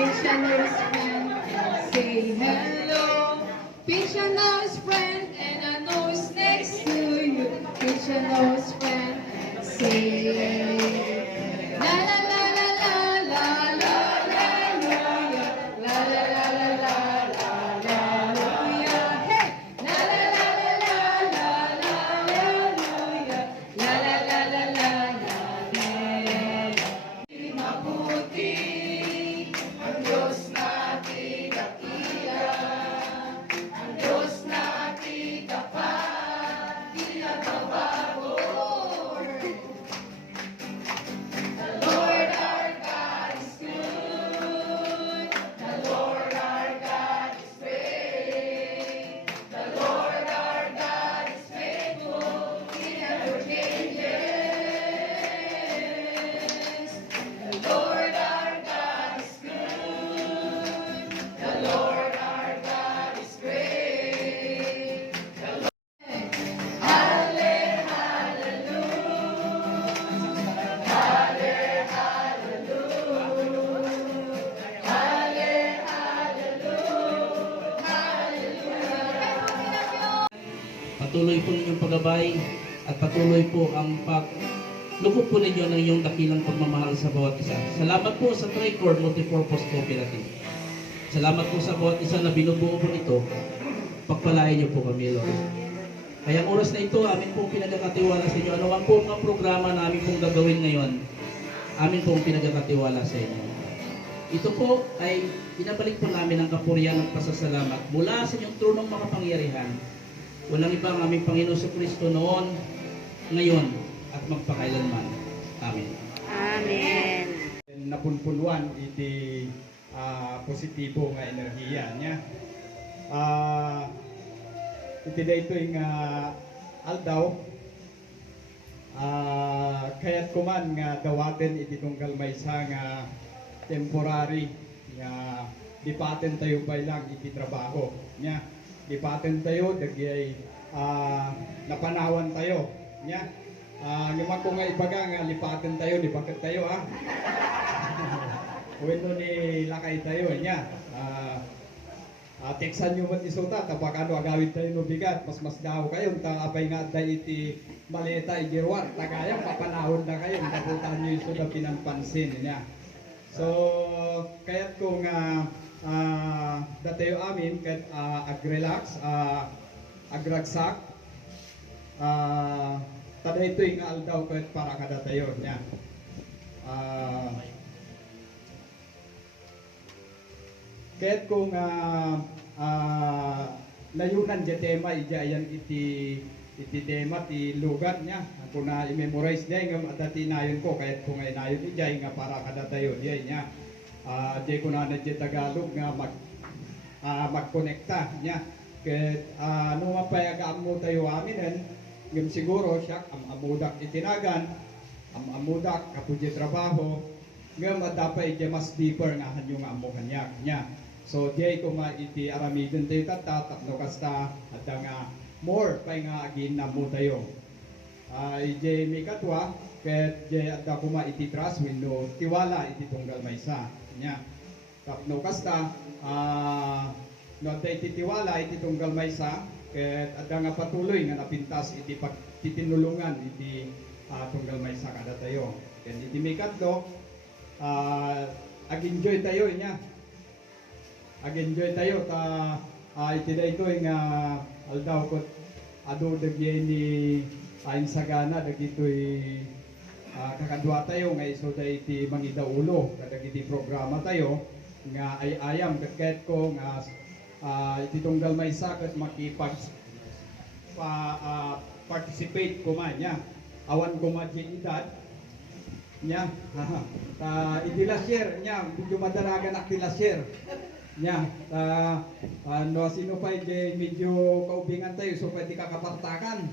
Pinch your nose, friend, and say hello. Pinch your nose, friend, and a nose next to you. Pinch your nose, friend, and say la la la la la la la hallelujah. La la la la la la la hallelujah. Hey, la la la la la la la hallelujah. La la la la la la la. Mabuti ang Diyos natin dakila, ang Diyos natin tapat, di nagbabago. The Lord our God is good, the Lord our God is great, the Lord our God is faithful, He never changes. The Lord our God is good, the Lord our God is great. The Lord, Halle, hallelujah, Halle, hallelujah, Halle, hallelujah, hallelujah. Patuloy po ninyong paggabay at patuloy po ang paglukop po ninyo ng iyong dakilang pagmamahal sa bawat isa. Salamat po sa Tricor Multipurpose Cooperative. Salamat po sa bawat isa na binubuo po ito. Pagpalain niyo po kami, Lord. Kaya ang oras na ito, amin pong pinagkakatiwala sa inyo. Ano man po ang programa na amin pong gagawin ngayon, amin pong pinagkakatiwala sa inyo. Ito po ay pinabalik po namin ang kapurihan ng pasasalamat mula sa inyong tronong makapangyarihan. Walang iba ang aming Panginoon sa Kristo noon, ngayon, at magpakailanman. Amen. Amen. Napunpuluan iti positibo nga enerhiya niya. Iti dayto nga aldaw kaya't kuman nga dawaten iti tunggal maysa nga temporary nga dipaten tayo pa lang iti trabaho niya. Dipaten tayo dagay napanawan tayo niya. Naman ko nga ibaga nga lipaten tayo, lipaket tayo Wento ni lakay tayo niya. Teksan nyo mat isuta, tapos ano agawin tayo no bigat, mas daw kayo, apay nga dahil iti maleta igirwar, tagayang papanahon na kayo, taputan nyo yung suda pinanpansin niya. So, kaya't kung datayo amin, kahit agrelax, agragsak, tada ito yung aldaw kahit para kada tayo niya. Kahit kung layunan di tema ijayan iti tema ti lugar niya. Kung na i-memorize niya nga dati nayon ko kahit kung ay nayon ijay nga para kada tayo diya niya. Di ko na di Tagalog nga magkonekta niya. Kahit ano mapayagaan mo tayo aminan ngam siguro siya amudak itinagan amudak kapudya trabaho ngam dapat iti mas deeper nga hanyong amuhan niya. So diay ko iti aramidin tayo tapno kasta at nga more pa nga agin na mo tayo. Iti may katwa ket diay at ko iti trust winno tiwala iti tunggal maysa niya. Tapno kasta no tay iti tiwala iti tunggal maysa ket at nga patuloy nga napintas iti titinulungan iti tunggal maysa kada tayo. Ket iti may katlo ag-enjoy tayo niya. Ag-enjoy tayo iti dayto nga aldaw ko ado dagyan ni sagana dagitoy kakadwa tayo nga iso iti mangida ulo dagiti programa tayo nga ay ayam ket ko nga iti tunggal maysa ket makipag participate ko man niya awan ko edad niya iti last year niya medyo madaragan ak last year niya no sino pa medyo kaubingan tayo so pwede kakapartakan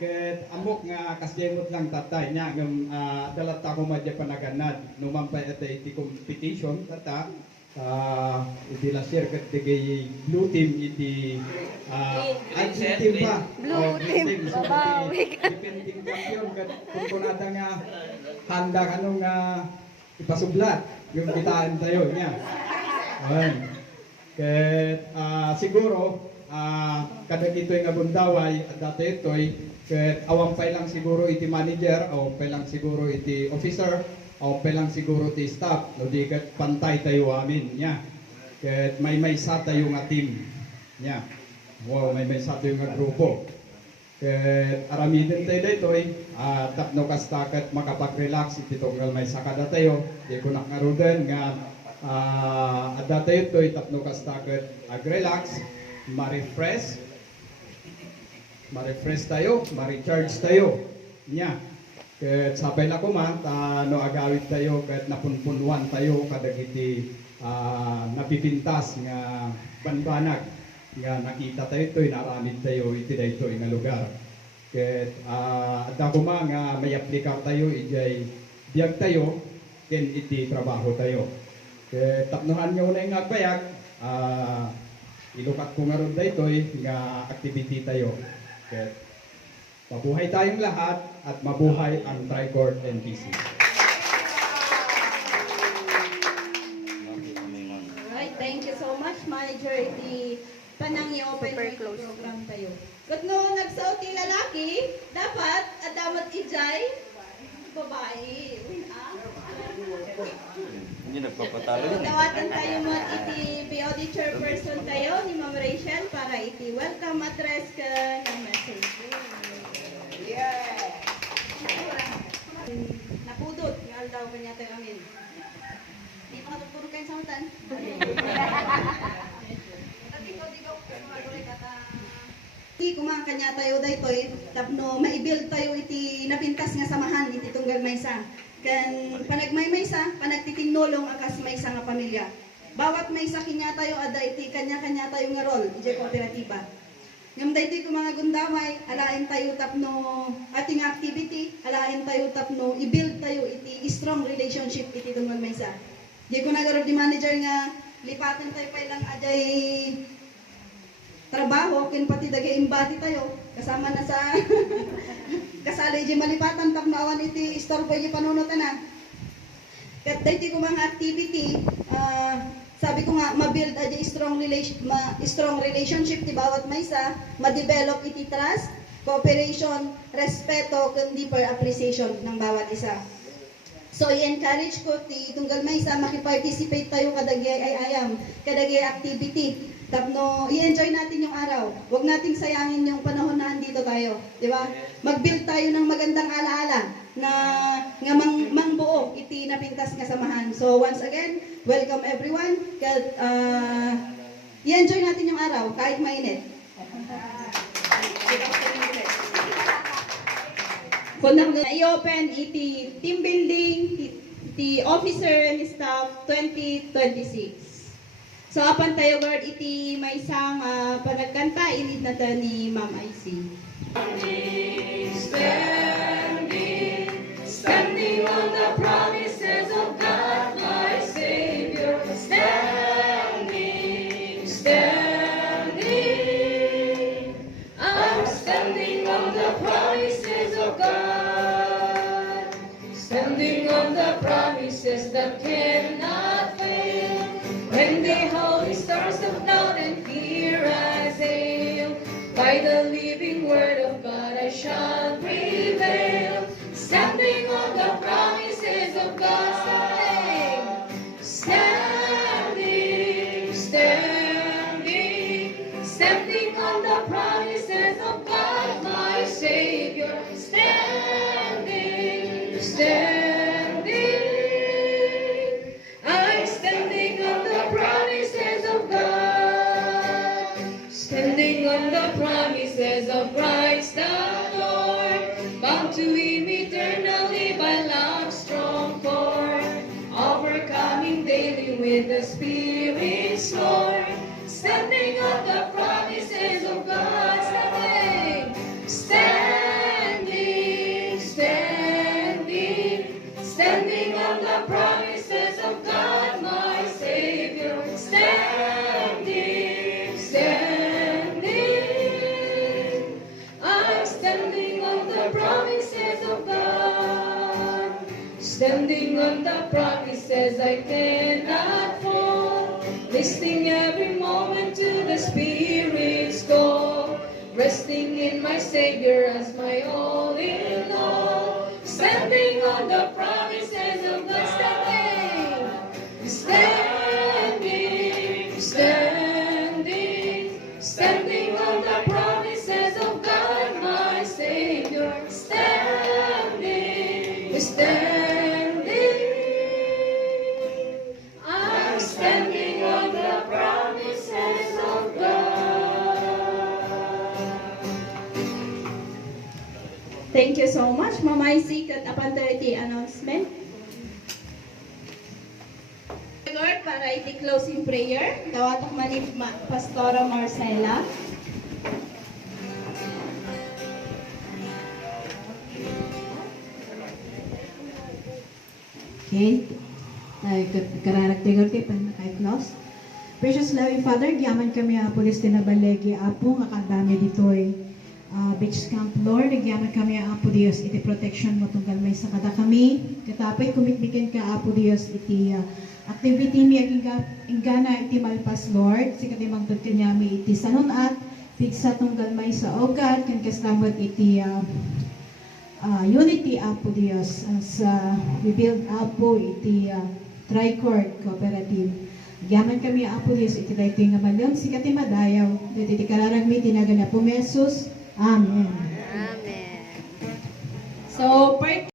ket amok nga kasjemot lang tatay niya ngam dalat ako madya panaganad numan pa iti competition tata iti last year ket iti blue team iti team pa Blue team so babawi defending champion ket kung kunada nga handa kanong ipasublat, yung kitaan tayo niya. Ayan. Siguro, kada ito'y ngabundaway, at dati ito'y, awampay lang siguro iti manager, awampay lang siguro iti officer, awampay lang siguro iti staff, no di kat pantay tayo amin niya. May sa tayo nga team niya. Wow, may sa tayo nga grupo. Aramidin tayo dito tapno kastakat makapag-relax iti tunggal may sakada tayo. Di ko nakaroon nga at dati ito tapno kastakat ag-relax, ma-refresh tayo, ma-recharge tayo niya. Sabay na kuma, no agawit tayo kahit napunpunuan tayo kadagiti napipintas nga banbanag nga nakita tayo ito, naramid tayo iti dayto nga lugar. At ako nga may aplikar tayo, ijay biyag tayo, ken iti trabaho tayo. Tapnuhan nyo na yung agbayag, ilukat ko nga ron dayto nga activity tayo. Mabuhay tayong lahat at mabuhay ang Tri-Court NPC. Alright, thank you so much, Manager. Panang i-open Super yung close. program tayo. Kung no nagsuot yung lalaki, dapat adamat ijay, babae. Hindi nagpapatalo So, yun eh. dawatan tayo mo iti POD chairperson tayo ni Ma'am Rachel para iti welcome address ka ng message. Yeah! Napudot, nga daw kanya tayo amin. Hindi pa katuturo kayo sa utan. Iti kumang kanya tayo daytoy tapno maibuild tayo iti napintas nga samahan iti tunggal maysa. Kan panagmaymaysa, panagtitingnolong akas maysa nga pamilya. Bawat maysa kinya tayo ada iti kanya-kanya tayo nga role iti kooperatiba. Ngam daytoy ko mga gundamay, alain tayo tapno ating activity, alain tayo tapno i-build tayo iti strong relationship iti tunggal maysa. Di ko nagarod di manager nga lipaten tayo pa ilang ajay trabaho, kin pati dagay imbati tayo, kasama na sa kasali di malipatan, tapnawan iti istorbo iti panunutan na. Kat dahiti ko mga activity, sabi ko nga, ma-build aja strong relationship ti bawat maysa, ma-develop iti trust, cooperation, respeto, ken deeper appreciation ng bawat isa. So, i-encourage ko ti tunggal maysa maki-participate tayo kadagay ay ayam, kadagay activity. Tapno, i-enjoy natin yung araw. Huwag nating sayangin yung panahon na andito tayo, di ba? Mag-build tayo ng magandang alaala na nga mangbuo iti napintas nga samahan. So once again, welcome everyone. I-enjoy natin yung araw kahit mainit. Kung i-open iti team building, iti officer and staff 2026. So, apan tayo, Lord, iti may isang panagkanta, ilid na ta ni Ma'am IC. Standing on the promises of God, my Savior. Standing. I'm standing on the promises of God. Standing on the promises that cannot fail. When the holy stars of doubt and fear I sail, by the living word of God I shall prevail. Standing on the promises of God, standing on the promises of God, my Savior. Standing. I'm standing on the promises of God, standing on the promises of Christ the Lord, bound to Him eternally by love's strong cord, overcoming daily with the Spirit's sword, standing on the promises of God, standing on the promises of God, my Savior. Standing. I'm standing on the promises of God, standing on the promises promises I cannot fall. Listening every moment to the Spirit's call. Resting in my Savior as my all in all. Standing on the promises of God. Standing, standing, standing on the promises of God, my Savior. Standing, standing, I'm standing on the promises of God. Thank you so much, Mama Isik, at upon the announcement. Lord, para iti closing prayer, dawatok man ni Pastora Marcela. Okay. Kararagtigan kay close. Precious loving Father, giyaman kami apulis tinabalegi apo nga kadami ditoy beach camp Lord, giyaman kami apo Dios iti protection mo tunggal may sa kada kami. Katapay kumitbikin ka apo Dios iti activity mi ingana iti malpas Lord, sikati mangtod kanyami iti sanunat pigsa tunggal may sa ogat ken kaslamot iti unity apo Dios sa we build apo iti Tricord Cooperative. Gaman kami apo Dios iti daytoy nga malem sikati madayaw daytoy iti kararagmi tinagan na po Jesus. Amen. Amen. So, part